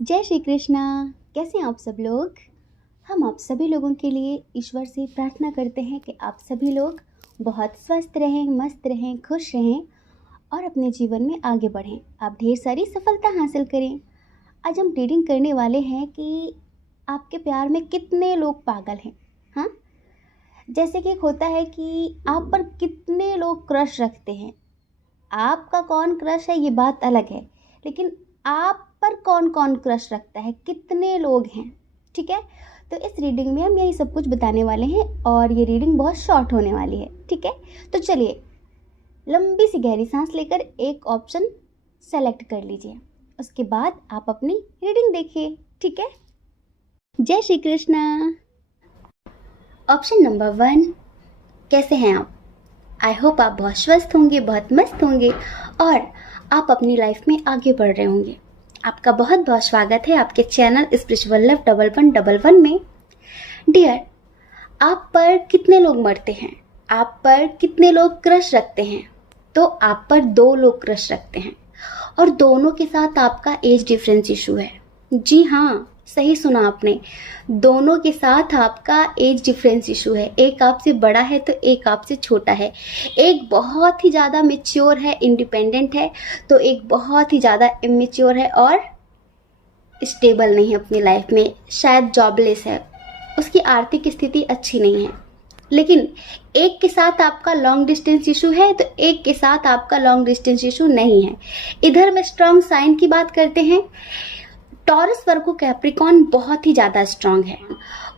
जय श्री कृष्णा। कैसे हैं आप सब लोग। हम आप सभी लोगों के लिए ईश्वर से प्रार्थना करते हैं कि आप सभी लोग बहुत स्वस्थ रहें, मस्त रहें, खुश रहें और अपने जीवन में आगे बढ़ें। आप ढेर सारी सफलता हासिल करें। आज हम रीडिंग करने वाले हैं कि आपके प्यार में कितने लोग पागल हैं। हाँ, जैसे कि एक होता है कि आप पर कितने लोग क्रश रखते हैं। आपका कौन क्रश है ये बात अलग है, लेकिन आप पर कौन कौन क्रश रखता है, कितने लोग हैं। ठीक है, तो इस रीडिंग में हम यही सब कुछ बताने वाले हैं और ये रीडिंग बहुत शॉर्ट होने वाली है। ठीक है, तो चलिए लंबी सी गहरी सांस लेकर एक ऑप्शन सेलेक्ट कर लीजिए, उसके बाद आप अपनी रीडिंग देखिए। ठीक है, जय श्री कृष्णा। ऑप्शन नंबर 1, कैसे हैं आप। आई होप आप बहुत स्वस्थ होंगे, बहुत मस्त होंगे और आप अपनी लाइफ में आगे बढ़ रहे होंगे। आपका बहुत बहुत स्वागत है आपके चैनल स्पिरिचुअल लव 1111 में। डियर, आप पर कितने लोग मरते हैं, आप पर कितने लोग क्रश रखते हैं। तो आप पर 2 लोग क्रश रखते हैं और दोनों के साथ आपका एज डिफरेंस इशू है। जी हाँ, सही सुना आपने, दोनों के साथ आपका एज डिफरेंस इशू है। एक आपसे बड़ा है तो एक आपसे छोटा है। एक बहुत ही ज़्यादा मैच्योर है, इंडिपेंडेंट है, तो एक बहुत ही ज़्यादा इमेच्योर है और स्टेबल नहीं है अपनी लाइफ में, शायद जॉबलेस है, उसकी आर्थिक स्थिति अच्छी नहीं है। लेकिन एक के साथ आपका लॉन्ग डिस्टेंस इशू है तो एक के साथ आपका लॉन्ग डिस्टेंस इशू नहीं है। इधर में स्ट्रॉन्ग साइन की बात करते हैं। टॉरस, वर्गो, कैप्रिकॉर्न बहुत ही ज़्यादा स्ट्रांग है।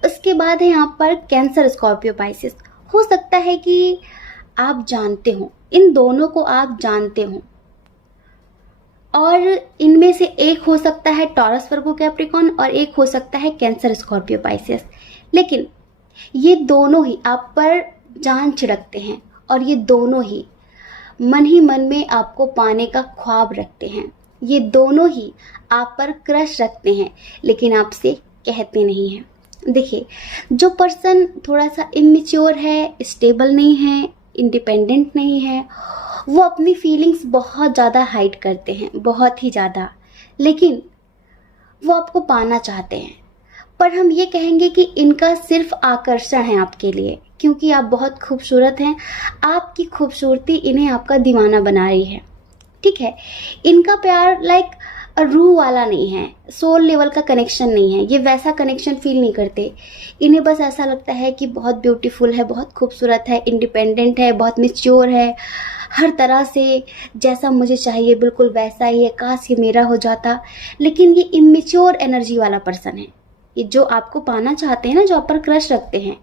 उसके बाद है यहाँ पर कैंसर, स्कॉर्पियो, पाइसेस। हो सकता है कि आप जानते हो, इन दोनों को आप जानते हो और इनमें से एक हो सकता है टॉरस, वर्गो, कैप्रिकॉर्न और एक हो सकता है कैंसर, स्कॉर्पियो, पाइसेस। लेकिन ये दोनों ही आप पर जान छिड़कते हैं और ये दोनों ही मन में आपको पाने का ख्वाब रखते हैं। ये दोनों ही आप पर क्रश रखते हैं लेकिन आपसे कहते नहीं हैं। देखिए, जो पर्सन थोड़ा सा इमेच्योर है, स्टेबल नहीं है, इंडिपेंडेंट नहीं है, वो अपनी फीलिंग्स बहुत ज़्यादा हाइड करते हैं, बहुत ही ज़्यादा। लेकिन वो आपको पाना चाहते हैं, पर हम ये कहेंगे कि इनका सिर्फ आकर्षण है आपके लिए, क्योंकि आप बहुत खूबसूरत हैं। आपकी खूबसूरती इन्हें आपका दीवाना बना रही है। ठीक है, इनका प्यार लाइक रूह वाला नहीं है, सोल लेवल का कनेक्शन नहीं है। ये वैसा कनेक्शन फील नहीं करते। इन्हें बस ऐसा लगता है कि बहुत ब्यूटीफुल है, बहुत खूबसूरत है, इंडिपेंडेंट है, बहुत मैच्योर है, हर तरह से जैसा मुझे चाहिए बिल्कुल वैसा ही है, काश ये मेरा हो जाता। लेकिन ये इमेच्योर एनर्जी वाला पर्सन है। ये जो आपको पाना चाहते हैं ना, जो आप पर क्रश रखते हैं,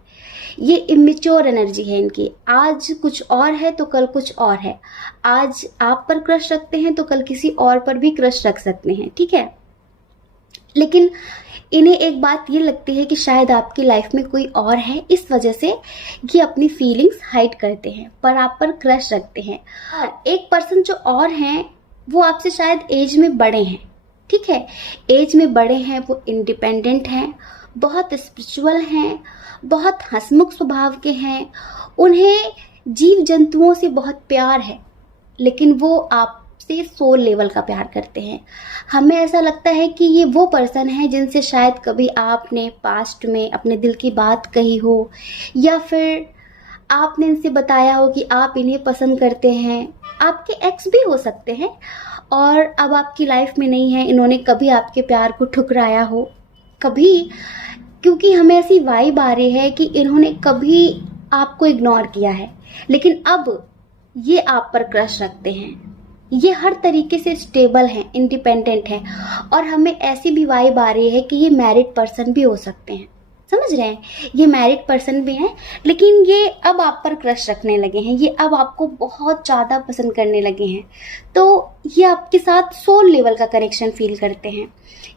ये इमेच्योर एनर्जी है इनकी। आज कुछ और है तो कल कुछ और है। आज आप पर क्रश रखते हैं तो कल किसी और पर भी क्रश रख सकते हैं। ठीक है, लेकिन इन्हें एक बात ये लगती है कि शायद आपकी लाइफ में कोई और है, इस वजह से ये अपनी फीलिंग्स हाइड करते हैं पर आप पर क्रश रखते हैं। और एक पर्सन जो और हैं वो आपसे शायद एज में बड़े हैं। ठीक है, एज में बड़े हैं, वो इंडिपेंडेंट हैं, बहुत स्पिरिचुअल हैं, बहुत हंसमुख स्वभाव के हैं, उन्हें जीव जंतुओं से बहुत प्यार है, लेकिन वो आपसे सोल लेवल का प्यार करते हैं। हमें ऐसा लगता है कि ये वो पर्सन है जिनसे शायद कभी आपने पास्ट में अपने दिल की बात कही हो, या फिर आपने इनसे बताया हो कि आप इन्हें पसंद करते हैं। आपके एक्स भी हो सकते हैं और अब आपकी लाइफ में नहीं है। इन्होंने कभी आपके प्यार को ठुकराया हो, कभी, क्योंकि हमें ऐसी वाइब आ रही है कि इन्होंने कभी आपको इग्नोर किया है, लेकिन अब ये आप पर क्रश रखते हैं। ये हर तरीके से स्टेबल हैं, इंडिपेंडेंट हैं और हमें ऐसी भी वाइब आ रही है कि ये मैरिड पर्सन भी हो सकते हैं। समझ रहे हैं, ये मैरिड पर्सन भी हैं, लेकिन ये अब आप पर क्रश रखने लगे हैं, ये अब आपको बहुत ज़्यादा पसंद करने लगे हैं। तो ये आपके साथ सोल लेवल का कनेक्शन फील करते हैं।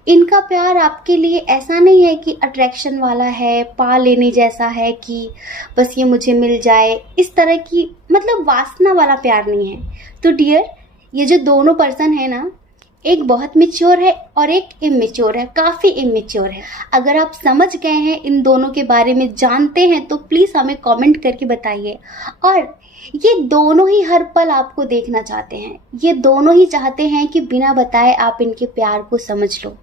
इनका प्यार आपके लिए ऐसा नहीं है कि अट्रैक्शन वाला है, पा लेने जैसा है कि बस ये मुझे मिल जाए, इस तरह की मतलब वासना वाला प्यार नहीं है। तो डियर, ये जो दोनों पर्सन है ना, एक बहुत मैच्योर है और एक इमेच्योर है, काफ़ी इमेच्योर है। अगर आप समझ गए हैं, इन दोनों के बारे में जानते हैं, तो प्लीज़ हमें कमेंट करके बताइए। और ये दोनों ही हर पल आपको देखना चाहते हैं। ये दोनों ही चाहते हैं कि बिना बताए आप इनके प्यार को समझ लो।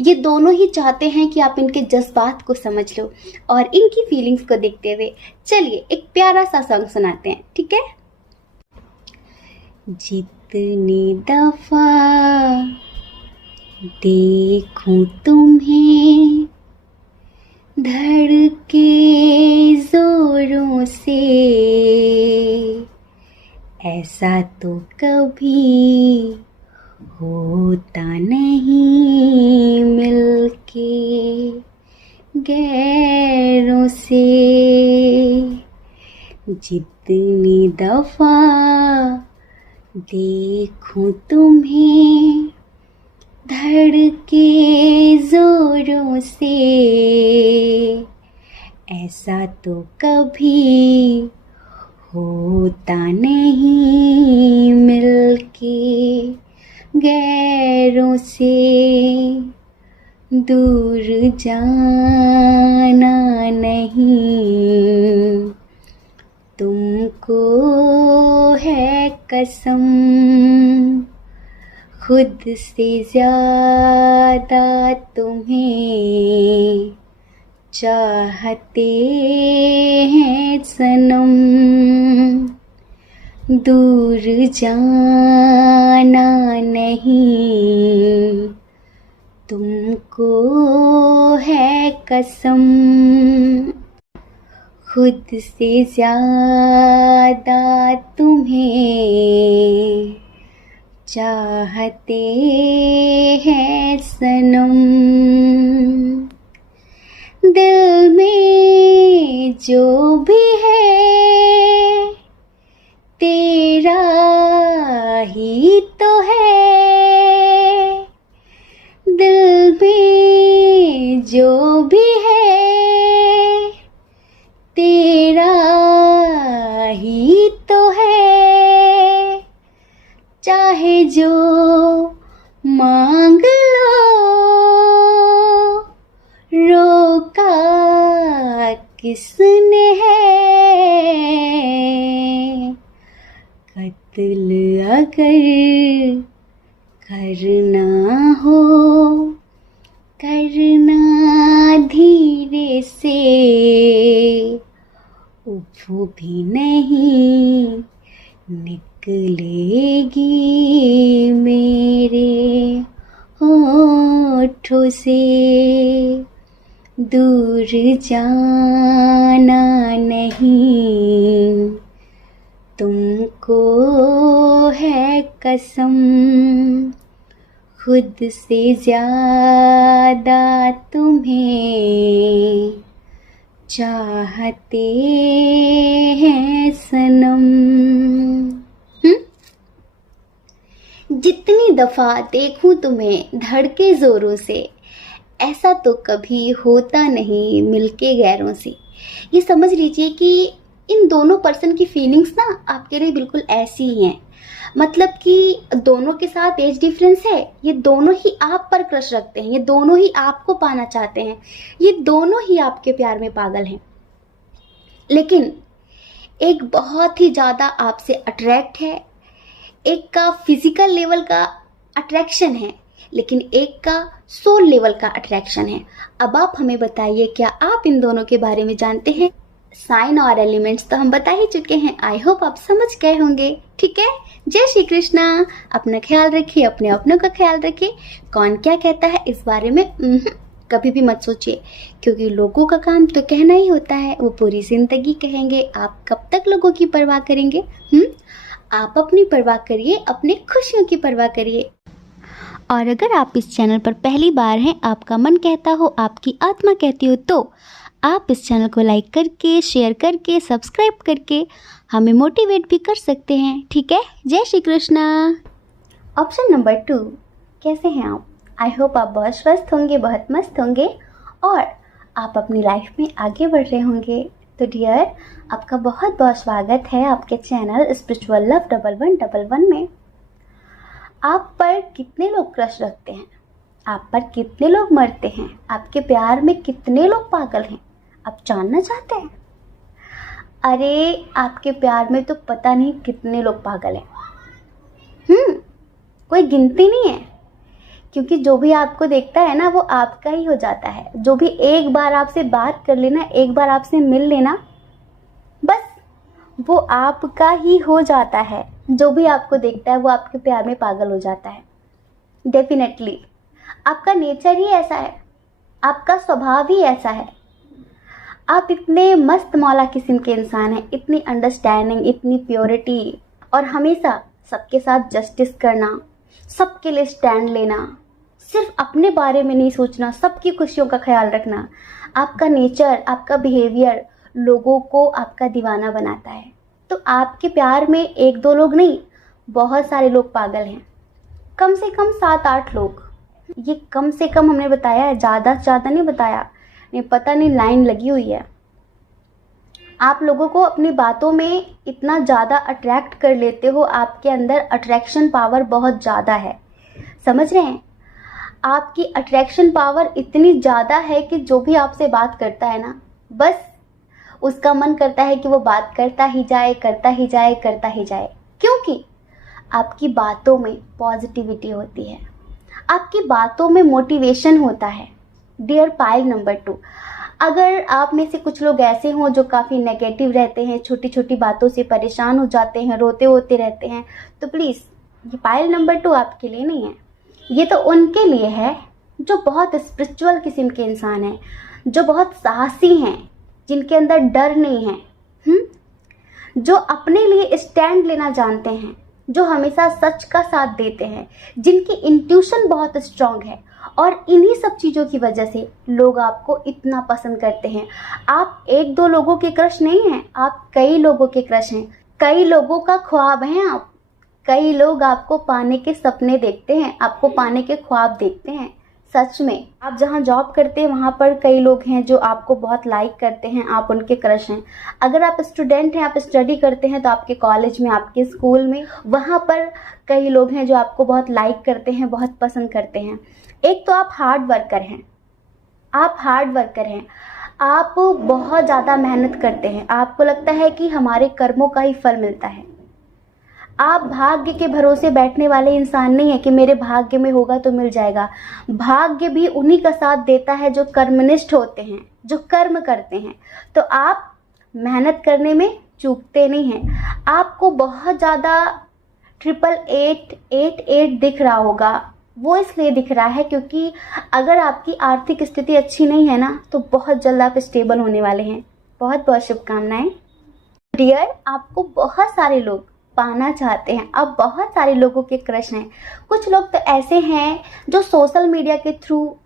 ये दोनों ही चाहते हैं कि आप इनके जज्बात को समझ लो और इनकी फीलिंग्स को देखते हुए चलिए एक प्यारा सा सॉन्ग सुनाते हैं, ठीक है। जितनी दफा देखूं तुम्हें धड़के जोरों से, ऐसा तो कभी होता नहीं मिलके गैरों से। जितनी दफा देखूं तुम्हें धड़के जोरों से, ऐसा तो कभी होता नहीं मिलके गैरों से। दूर जाना नहीं तुमको है कसम, खुद से ज्यादा तुम्हें चाहते हैं सनम। दूर जाना नहीं तुमको है कसम, खुद से ज्यादा तुम्हें चाहते हैं सनम। दिल में जो भी है तेरा ही तो है, दिल में जो भी है तेरा ही तो है, चाहे जो मांग लो रोका किसने है। कत्ल अगर करना हो करना धीरे से, उफ़ भी नहीं निकलेगी मेरे होठों से। दूर जाना नहीं तुमको है कसम, खुद से ज्यादा तुम्हें चाहते हैं सनम। जितनी दफा देखूं तुम्हें धड़के जोरों से, ऐसा तो कभी होता नहीं मिलके गैरों से। ये समझ लीजिए कि इन दोनों पर्सन की फीलिंग्स ना आपके लिए बिल्कुल ऐसी ही हैं। मतलब कि दोनों के साथ एज डिफरेंस है, ये दोनों ही आप पर क्रश रखते हैं, ये दोनों ही आपको पाना चाहते हैं, ये दोनों ही आपके प्यार में पागल हैं। लेकिन एक बहुत ही ज़्यादा आपसे अट्रैक्ट है, एक का फिजिकल लेवल का अट्रैक्शन है, लेकिन एक का सोल लेवल का अट्रैक्शन है। अब आप हमें बताइए, क्या आप इन दोनों के बारे में जानते हैं? साइन और एलिमेंट्स तो हम बता ही चुके हैं, आई होप आप समझ गए होंगे, ठीक है। जय श्री कृष्णा। अपना ख्याल रखिए, अपने अपनों का ख्याल रखिए। कौन क्या कहता है इस बारे में कभी भी मत सोचिए, क्योंकि लोगों का काम तो कहना ही होता है, वो पूरी जिंदगी कहेंगे। आप कब तक लोगों की परवाह करेंगे? आप अपनी परवाह करिए, अपने खुशियों की परवाह करिए। और अगर आप इस चैनल पर पहली बार हैं, आपका मन कहता हो, आपकी आत्मा कहती हो, तो आप इस चैनल को लाइक करके, शेयर करके, सब्सक्राइब करके हमें मोटिवेट भी कर सकते हैं, ठीक है। जय श्री कृष्णा। ऑप्शन नंबर 2, कैसे हैं आप? आई होप आप बहुत स्वस्थ होंगे, बहुत मस्त होंगे और आप अपनी लाइफ में आगे बढ़ रहे होंगे। तो डियर, आपका बहुत बहुत स्वागत है आपके चैनल स्पिरिचुअल लव 1111 में। आप पर कितने लोग क्रश रखते हैं? आप पर कितने लोग मरते हैं? आपके प्यार में कितने लोग पागल हैं? आप जानना चाहते हैं? अरे आपके प्यार में तो पता नहीं कितने लोग पागल हैं। कोई गिनती नहीं है। क्योंकि जो भी आपको देखता है ना वो आपका ही हो जाता है। जो भी एक बार आपसे बात कर लेना, एक बार आपसे मिल लेना, बस वो आपका ही हो जाता है। जो भी आपको देखता है वो आपके प्यार में पागल हो जाता है। डेफिनेटली आपका नेचर ही ऐसा है, आपका स्वभाव ही ऐसा है। आप इतने मस्त मौला किस्म के इंसान हैं, इतनी अंडरस्टैंडिंग, इतनी प्योरिटी, और हमेशा सबके साथ जस्टिस करना, सबके लिए स्टैंड लेना, सिर्फ अपने बारे में नहीं सोचना, सबकी खुशियों का ख्याल रखना। आपका नेचर, आपका बिहेवियर लोगों को आपका दीवाना बनाता है। तो आपके प्यार में एक दो लोग नहीं, बहुत सारे लोग पागल हैं। कम से कम 7-8 लोग। ये कम से कम हमने बताया है, ज़्यादा से ज़्यादा नहीं बताया। नहीं, पता नहीं लाइन लगी हुई है। आप लोगों को अपनी बातों में इतना ज़्यादा अट्रैक्ट कर लेते हो, आपके अंदर अट्रैक्शन पावर बहुत ज़्यादा है। समझ रहे हैं? आपकी अट्रैक्शन पावर इतनी ज़्यादा है कि जो भी आपसे बात करता है ना, बस उसका मन करता है कि वो बात करता ही जाए, करता ही जाए, करता ही जाए। क्योंकि आपकी बातों में पॉजिटिविटी होती है, आपकी बातों में मोटिवेशन होता है। डियर पायल नंबर 2, अगर आप में से कुछ लोग ऐसे हों जो काफ़ी नेगेटिव रहते हैं, छोटी छोटी बातों से परेशान हो जाते हैं, रोते होते रहते हैं, तो प्लीज़ ये पायल नंबर 2 आपके लिए नहीं है। ये तो उनके लिए है जो बहुत स्पिरिचुअल किस्म के इंसान हैं, जो बहुत साहसी हैं, जिनके अंदर डर नहीं है, जो अपने लिए स्टैंड लेना जानते हैं, जो हमेशा सच का साथ देते हैं, जिनकी इंट्यूशन बहुत स्ट्रांग है। और इन्हीं सब चीज़ों की वजह से लोग आपको इतना पसंद करते हैं। आप एक दो लोगों के क्रश नहीं हैं, आप कई लोगों के क्रश हैं, कई लोगों का ख्वाब हैं आप। कई लोग आपको पाने के सपने देखते हैं, आपको पाने के ख्वाब देखते हैं। सच में आप जहाँ जॉब करते हैं वहाँ पर कई लोग हैं जो आपको बहुत लाइक करते हैं, आप उनके क्रश हैं। अगर आप स्टूडेंट हैं, आप स्टडी करते हैं, तो आपके कॉलेज में, आपके स्कूल में, वहाँ पर कई लोग हैं जो आपको बहुत लाइक करते हैं, बहुत पसंद करते हैं। एक तो आप हार्ड वर्कर हैं, आप हार्ड वर्कर हैं, आप बहुत ज़्यादा मेहनत करते हैं। आपको लगता है कि हमारे कर्मों का ही फल मिलता है। आप भाग्य के भरोसे बैठने वाले इंसान नहीं है कि मेरे भाग्य में होगा तो मिल जाएगा। भाग्य भी उन्हीं का साथ देता है जो कर्मनिष्ठ होते हैं, जो कर्म करते हैं। तो आप मेहनत करने में चूकते नहीं हैं। आपको बहुत ज़्यादा 8888 दिख रहा होगा, वो इसलिए दिख रहा है क्योंकि अगर आपकी आर्थिक स्थिति अच्छी नहीं है ना, तो बहुत जल्द आप स्टेबल होने वाले हैं। बहुत बहुत शुभकामनाएं। डियर, आपको बहुत सारे लोग पाना चाहते हैं, अब बहुत सारे लोगों के क्रश हैं। कुछ लोग तो ऐसे हैं जो सोशल मीडिया के थ्रू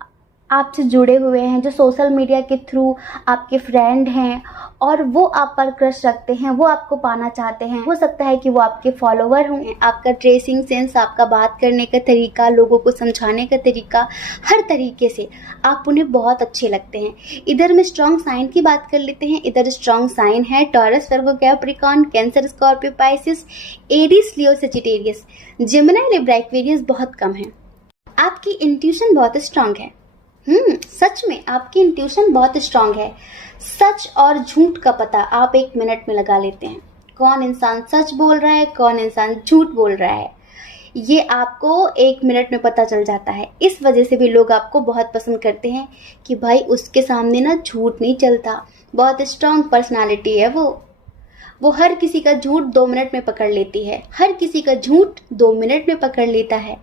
आपसे जुड़े हुए हैं, जो सोशल मीडिया के थ्रू आपके फ्रेंड हैं और वो आप पर क्रश रखते हैं, वो आपको पाना चाहते हैं। हो सकता है कि वो आपके फॉलोवर हों। आपका ड्रेसिंग सेंस, आपका बात करने का तरीका, लोगों को समझाने का तरीका, हर तरीके से आप उन्हें बहुत अच्छे लगते हैं। इधर में स्ट्रॉन्ग साइन की बात कर लेते हैं। इधर स्ट्रॉन्ग साइन है Taurus, Virgo, Capricorn, Cancer, Scorpio, Pisces, Aries, Leo, Sagittarius, Gemini, Libra, Aquarius बहुत कम है। आपकी इंट्यूशन बहुत स्ट्रांग है। सच में आपकी इंट्यूशन बहुत स्ट्रांग है। सच और झूठ का पता आप 1 मिनट में लगा लेते हैं। कौन इंसान सच बोल रहा है, कौन इंसान झूठ बोल रहा है, ये आपको 1 मिनट में पता चल जाता है। इस वजह से भी लोग आपको बहुत पसंद करते हैं कि भाई उसके सामने ना झूठ नहीं चलता, बहुत स्ट्रांग पर्सनालिटी है वो हर किसी का झूठ 2 मिनट में पकड़ लेती है, हर किसी का झूठ 2 मिनट में पकड़ लेता है।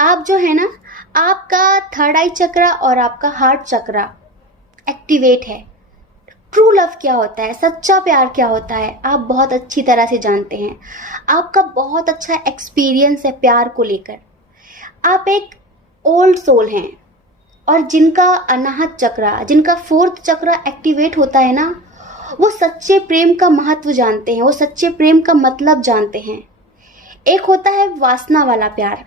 आप जो है ना, आपका थर्ड आई चक्रा और आपका हार्ट चक्रा एक्टिवेट है। ट्रू लव क्या होता है, सच्चा प्यार क्या होता है, आप बहुत अच्छी तरह से जानते हैं। आपका बहुत अच्छा एक्सपीरियंस है प्यार को लेकर। आप एक ओल्ड सोल हैं और जिनका अनाहत चक्रा, जिनका 4th चक्रा एक्टिवेट होता है ना, वो सच्चे प्रेम का महत्व जानते हैं, वो सच्चे प्रेम का मतलब जानते हैं। एक होता है वासना वाला प्यार।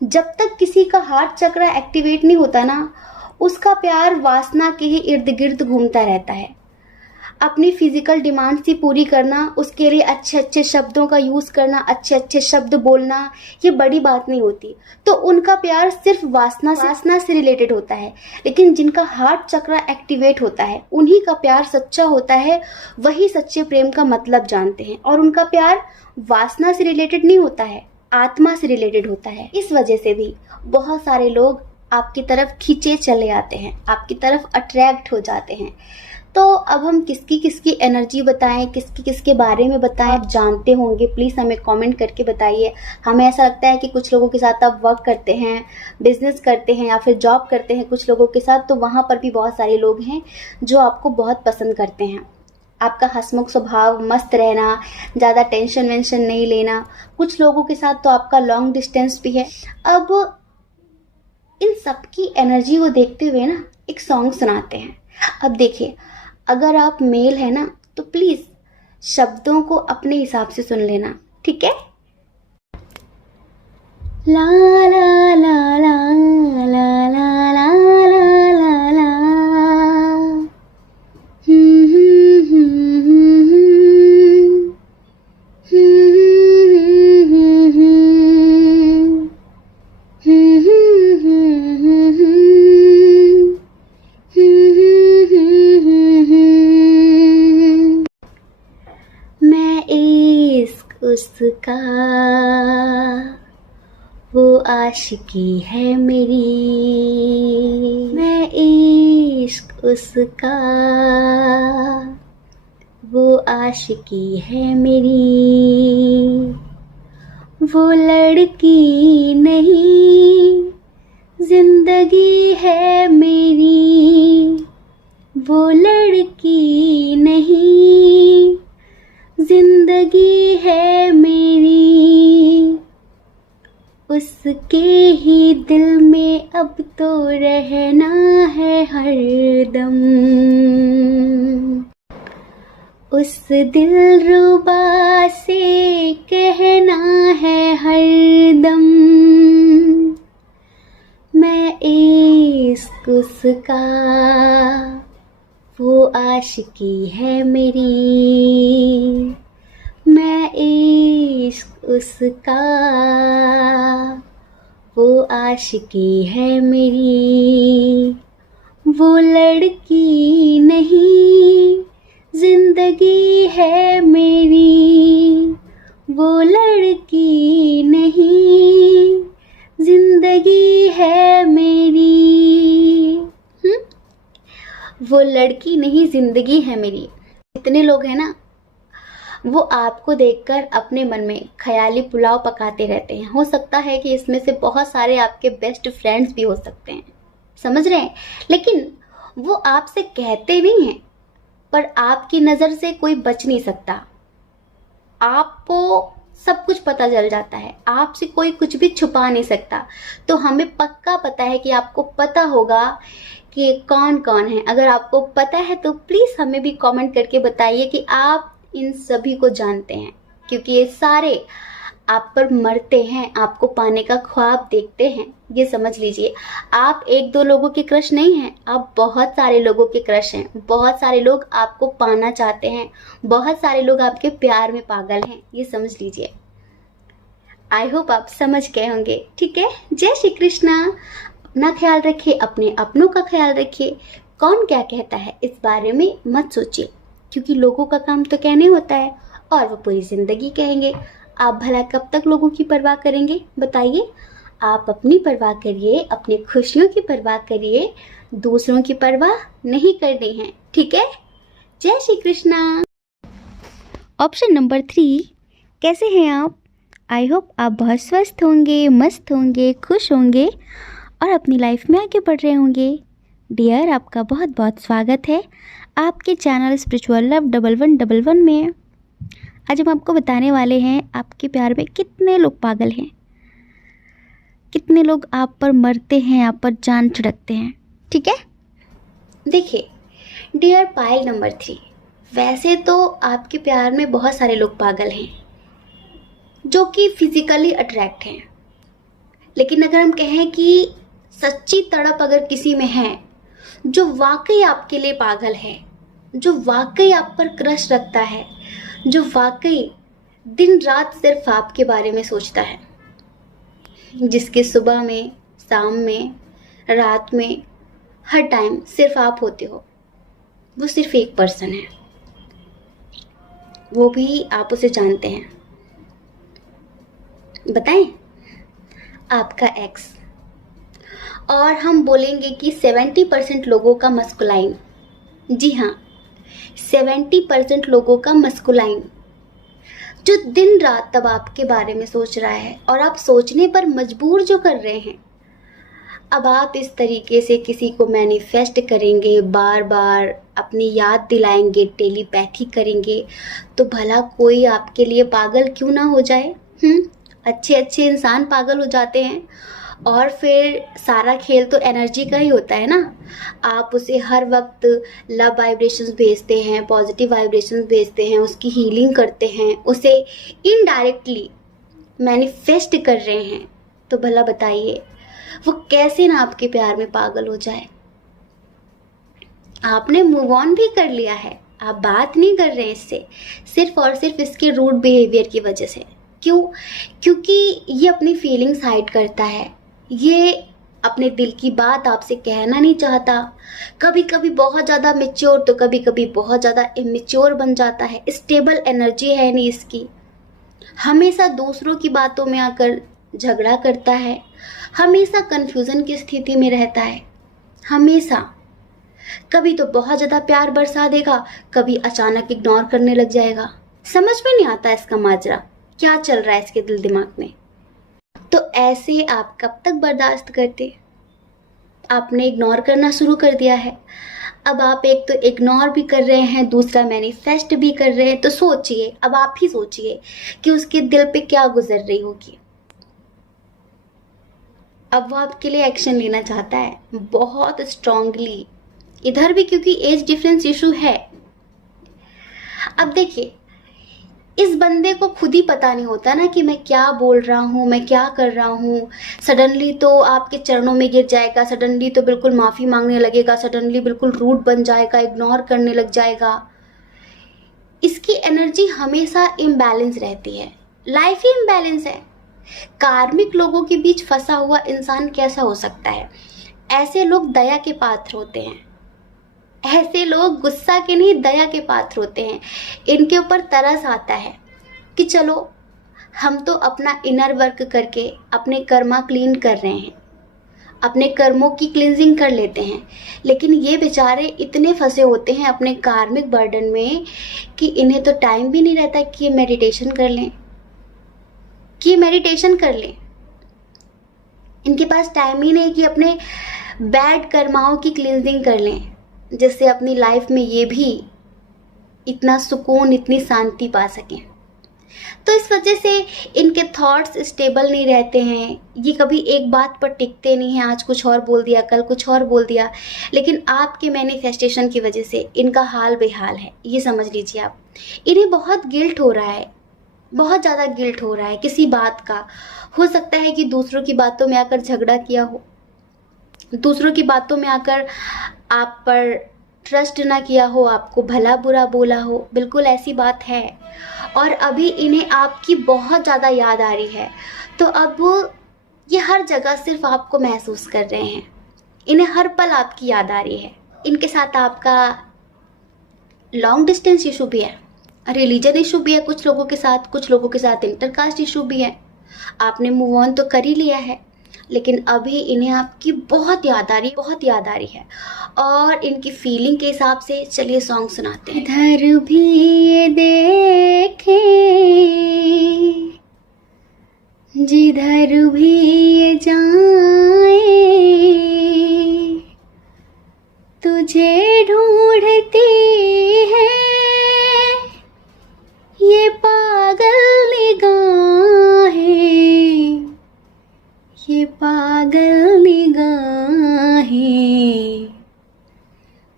जब तक किसी का हार्ट चक्रा एक्टिवेट नहीं होता ना, उसका प्यार वासना के ही इर्द गिर्द घूमता रहता है। अपनी फिजिकल डिमांड्स ही पूरी करना, उसके लिए अच्छे अच्छे शब्दों का यूज़ करना, अच्छे अच्छे शब्द बोलना, ये बड़ी बात नहीं होती। तो उनका प्यार सिर्फ वासना से रिलेटेड होता है। लेकिन जिनका हार्ट चक्रा एक्टिवेट होता है, उन्हीं का प्यार सच्चा होता है, वही सच्चे प्रेम का मतलब जानते हैं। और उनका प्यार वासना से रिलेटेड नहीं होता है, आत्मा से रिलेटेड होता है। इस वजह से भी बहुत सारे लोग आपकी तरफ खींचे चले आते हैं, आपकी तरफ अट्रैक्ट हो जाते हैं। तो अब हम किसकी किसकी एनर्जी बताएं, किसकी किसके बारे में बताएं, आप जानते होंगे, प्लीज़ हमें कमेंट करके बताइए। हमें ऐसा लगता है कि कुछ लोगों के साथ आप वर्क करते हैं, बिजनेस करते हैं या फिर जॉब करते हैं कुछ लोगों के साथ, तो वहाँ पर भी बहुत सारे लोग हैं जो आपको बहुत पसंद करते हैं। आपका हंसमुख स्वभाव, मस्त रहना, ज़्यादा टेंशन वेंशन नहीं लेना। कुछ लोगों के साथ तो आपका लॉन्ग डिस्टेंस भी है। अब इन सब की एनर्जी को देखते हुए ना एक सॉन्ग सुनाते हैं। अब देखिए, अगर आप मेल है ना तो प्लीज़ शब्दों को अपने हिसाब से सुन लेना, ठीक है। ला ला ला ला ला ला ला ला ला ला मैं इश्क उसका, वो आशिकी है मेरी। मैं इश्क उसका, वो आशिकी है मेरी। वो लड़की नहीं, जिंदगी है मेरी। वो लड़की नहीं, जिंदगी है मेरी। उसके ही दिल में अब तो रहना है हरदम। उस दिलरुबा से कहना है हरदम। मैं इश्क उसका, वो आशिकी है मेरी। मैं इश्क उसका, वो आशिकी है मेरी। वो लड़की नहीं, जिंदगी है मेरी। वो लड़की नहीं, जिंदगी है मेरी। वो लड़की नहीं, जिंदगी है मेरी। इतने लोग हैं ना, वो आपको देखकर अपने मन में ख्याली पुलाव पकाते रहते हैं। हो सकता है कि इसमें से बहुत सारे आपके बेस्ट फ्रेंड्स भी हो सकते हैं, समझ रहे हैं। लेकिन वो आपसे कहते नहीं हैं, पर आपकी नज़र से कोई बच नहीं सकता। आपको सब कुछ पता चल जाता है, आपसे कोई कुछ भी छुपा नहीं सकता। तो हमें पक्का पता है कि आपको पता होगा कि कौन कौन है। अगर आपको पता है तो प्लीज़ हमें भी कमेंट करके बताइए कि आप इन सभी को जानते हैं, क्योंकि ये सारे आप पर मरते हैं, आपको पाने का ख्वाब देखते हैं। ये समझ लीजिए, आप एक दो लोगों के क्रश नहीं हैं, आप बहुत सारे लोगों के क्रश हैं। बहुत सारे लोग आपको पाना चाहते हैं, बहुत सारे लोग आपके प्यार में पागल हैं। ये समझ लीजिए। आई होप आप समझ गए होंगे, ठीक है। जय श्री कृष्णा। अपना ख्याल रखिए, अपने अपनों का ख्याल रखिए। कौन क्या कहता है इस बारे में मत सोचिए, क्योंकि लोगों का काम तो कहने होता है और वो पूरी ज़िंदगी कहेंगे। आप भला कब तक लोगों की परवाह करेंगे, बताइए। आप अपनी परवाह करिए, अपनी खुशियों की परवाह करिए, दूसरों की परवाह नहीं करनी है, ठीक है। जय श्री कृष्णा। ऑप्शन नंबर 3, कैसे हैं आप? आई होप आप बहुत स्वस्थ होंगे, मस्त होंगे, खुश होंगे और अपनी लाइफ में आगे बढ़ रहे होंगे। डियर, आपका बहुत बहुत स्वागत है आपके चैनल स्पिरिचुअल लव 1111 में। आज हम आपको बताने वाले हैं आपके प्यार में कितने लोग पागल हैं, कितने लोग आप पर मरते हैं, आप पर जान छिड़कते हैं, ठीक है। देखिए डियर पाइल नंबर 3, वैसे तो आपके प्यार में बहुत सारे लोग पागल हैं जो कि फिजिकली अट्रैक्ट हैं, लेकिन अगर हम कहें कि सच्ची तड़प अगर किसी में है, जो वाकई आपके लिए पागल है, जो वाकई आप पर क्रश रखता है, जो वाकई दिन रात सिर्फ आपके बारे में सोचता है, जिसके सुबह में, शाम में, रात में, हर टाइम सिर्फ आप होते हो, वो सिर्फ एक पर्सन है। वो भी आप उसे जानते हैं। बताएं? आपका एक्स। और हम बोलेंगे कि 70% लोगों का मस्कुलाइन। जी हाँ, 70% लोगों का मस्कुलाइन, जो दिन रात तब आपके बारे में सोच रहा है और आप सोचने पर मजबूर जो कर रहे हैं। अब आप इस तरीके से किसी को मैनिफेस्ट करेंगे, बार बार अपनी याद दिलाएंगे, टेलीपैथी करेंगे, तो भला कोई आपके लिए पागल क्यों ना हो जाए? अच्छे अच्छे इंसान पागल हो जाते हैं। और फिर सारा खेल तो एनर्जी का ही होता है ना। आप उसे हर वक्त लव वाइब्रेशंस भेजते हैं, पॉजिटिव वाइब्रेशंस भेजते हैं, उसकी हीलिंग करते हैं, उसे इनडायरेक्टली मैनिफेस्ट कर रहे हैं, तो भला बताइए वो कैसे ना आपके प्यार में पागल हो जाए। आपने मूव ऑन भी कर लिया है, आप बात नहीं कर रहे इससे, सिर्फ और सिर्फ इसके रूड बिहेवियर की वजह से। क्यों? क्योंकि ये अपनी फीलिंग्स हाइड करता है, ये अपने दिल की बात आपसे कहना नहीं चाहता। कभी कभी बहुत ज़्यादा मेच्योर तो कभी कभी बहुत ज़्यादा इमेच्योर बन जाता है। स्टेबल एनर्जी है नहीं इसकी। हमेशा दूसरों की बातों में आकर झगड़ा करता है, हमेशा कंफ्यूजन की स्थिति में रहता है, हमेशा। कभी तो बहुत ज़्यादा प्यार बरसा देगा, कभी अचानक इग्नोर करने लग जाएगा। समझ में नहीं आता इसका माजरा क्या चल रहा है इसके दिल दिमाग में। तो ऐसे आप कब तक बर्दाश्त करते? आपने इग्नोर करना शुरू कर दिया है। अब आप एक तो इग्नोर भी कर रहे हैं, दूसरा मैनिफेस्ट भी कर रहे हैं। तो सोचिए, अब आप ही सोचिए कि उसके दिल पे क्या गुजर रही होगी। अब वो आपके लिए एक्शन लेना चाहता है बहुत स्ट्रांगली, इधर भी क्योंकि एज डिफरेंस इशू है। अब देखिए, इस बंदे को खुद ही पता नहीं होता ना कि मैं क्या बोल रहा हूँ, मैं क्या कर रहा हूँ। सडनली तो आपके चरणों में गिर जाएगा, सडनली तो बिल्कुल माफ़ी मांगने लगेगा, सडनली बिल्कुल रूड बन जाएगा, इग्नोर करने लग जाएगा। इसकी एनर्जी हमेशा इम्बैलेंस रहती है, लाइफ ही इम्बैलेंस है। कार्मिक लोगों के बीच फंसा हुआ इंसान कैसा हो सकता है? ऐसे लोग दया के पात्र होते हैं। ऐसे लोग गुस्सा के नहीं, दया के पात्र होते हैं। इनके ऊपर तरस आता है कि चलो हम तो अपना इनर वर्क करके अपने कर्मा क्लीन कर रहे हैं, अपने कर्मों की क्लींजिंग कर लेते हैं। लेकिन ये बेचारे इतने फंसे होते हैं अपने कार्मिक बर्डन में कि इन्हें तो टाइम भी नहीं रहता कि ये मेडिटेशन कर लें, इनके पास टाइम ही नहीं कि अपने बैड कर्माओं की क्लींजिंग कर लें, जिससे अपनी लाइफ में ये भी इतना सुकून, इतनी शांति पा सकें। तो इस वजह से इनके थॉट्स स्टेबल नहीं रहते हैं, ये कभी एक बात पर टिकते नहीं हैं। आज कुछ और बोल दिया, कल कुछ और बोल दिया, लेकिन आपके मैनिफेस्टेशन की वजह से इनका हाल बेहाल है, ये समझ लीजिए आप। इन्हें बहुत गिल्ट हो रहा है, बहुत ज़्यादा गिल्ट हो रहा है किसी बात का। हो सकता है कि दूसरों की बातों में आकर झगड़ा किया हो, दूसरों की बातों में आकर आप पर ट्रस्ट ना किया हो, आपको भला बुरा बोला हो, बिल्कुल ऐसी बात है। और अभी इन्हें आपकी बहुत ज़्यादा याद आ रही है। तो अब ये हर जगह सिर्फ आपको महसूस कर रहे हैं, इन्हें हर पल आपकी याद आ रही है। इनके साथ आपका लॉन्ग डिस्टेंस इशू भी है, रिलीजन इशू भी है कुछ लोगों के साथ, कुछ लोगों के साथ इंटरकास्ट इशू भी है। आपने मूव ऑन तो कर ही लिया है, लेकिन अभी इन्हें आपकी बहुत याद आ रही है। और इनकी फीलिंग के हिसाब से चलिए सॉन्ग सुनाते हैं। इधर भी ये देखे, जिधर भी ये जाए, तुझे ढूंढती है ये पागल निगाहें, ये पागल निगाहें।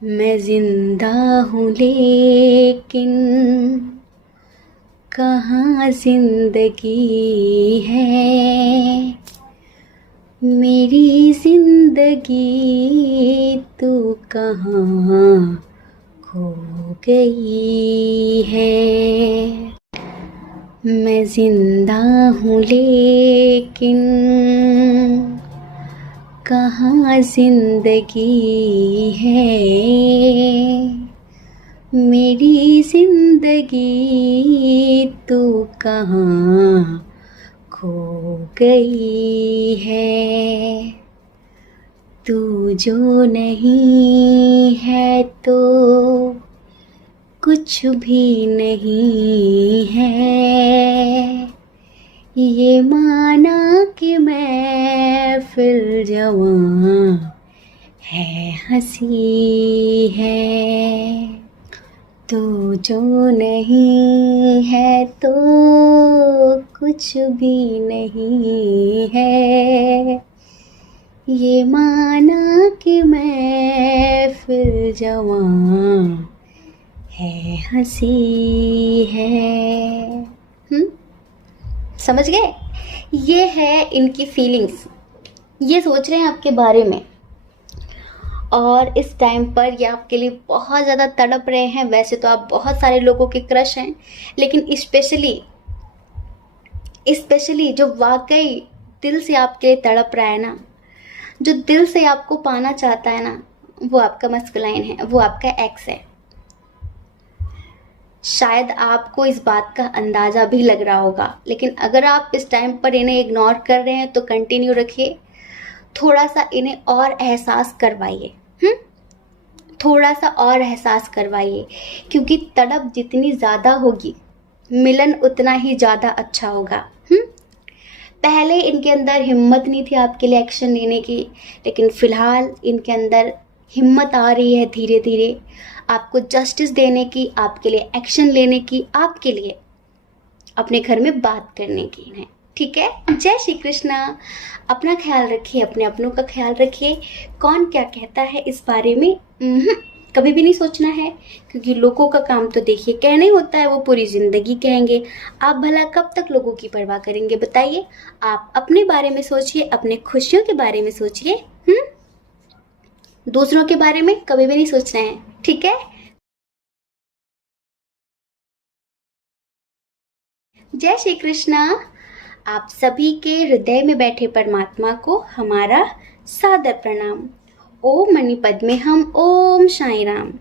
मैं जिंदा हूँ लेकिन कहाँ जिंदगी है, मेरी जिंदगी तू कहाँ खो गई है। मैं जिंदा हूँ लेकिन कहाँ जिंदगी है, मेरी जिंदगी तू कहाँ खो गई है, तू जो नहीं है तो कुछ भी नहीं है, ये माना कि मैं फिर जवां है हंसी है, तू जो नहीं है तो कुछ भी नहीं है, ये माना कि मैं फिर जवां है हंसी है। समझ गए? ये है इनकी फीलिंग्स, ये सोच रहे हैं आपके बारे में और इस टाइम पर ये आपके लिए बहुत ज़्यादा तड़प रहे हैं। वैसे तो आप बहुत सारे लोगों के क्रश हैं, लेकिन स्पेशली जो वाकई दिल से आपके लिए तड़प रहा है ना, जो दिल से आपको पाना चाहता है ना, वो आपका मस्कुलाइन है, वो आपका एक्स है। शायद आपको इस बात का अंदाज़ा भी लग रहा होगा, लेकिन अगर आप इस टाइम पर इन्हें इग्नोर कर रहे हैं तो कंटिन्यू रखिए, थोड़ा सा इन्हें और एहसास करवाइए, थोड़ा सा और एहसास करवाइए, क्योंकि तड़प जितनी ज़्यादा होगी मिलन उतना ही ज़्यादा अच्छा होगा। पहले इनके अंदर हिम्मत नहीं थी आपके लिए एक्शन लेने की, लेकिन फ़िलहाल इनके अंदर हिम्मत आ रही है धीरे धीरे आपको जस्टिस देने की, आपके लिए एक्शन लेने की, आपके लिए अपने घर में बात करने की है। ठीक है? जय श्री कृष्णा। अपना ख्याल रखिए, अपने अपनों का ख्याल रखिए। कौन क्या कहता है इस बारे में कभी भी नहीं सोचना है, क्योंकि लोगों का काम तो देखिए कहना ही होता है, वो पूरी ज़िंदगी कहेंगे। आप भला कब तक लोगों की परवाह करेंगे बताइए? आप अपने बारे में सोचिए, अपने खुशियों के बारे में सोचिए, दूसरों के बारे में कभी भी नहीं सोचना है। ठीक है? जय श्री कृष्णा। आप सभी के हृदय में बैठे परमात्मा को हमारा सादर प्रणाम। ओम मणि पद्मे हम, ओम साई राम।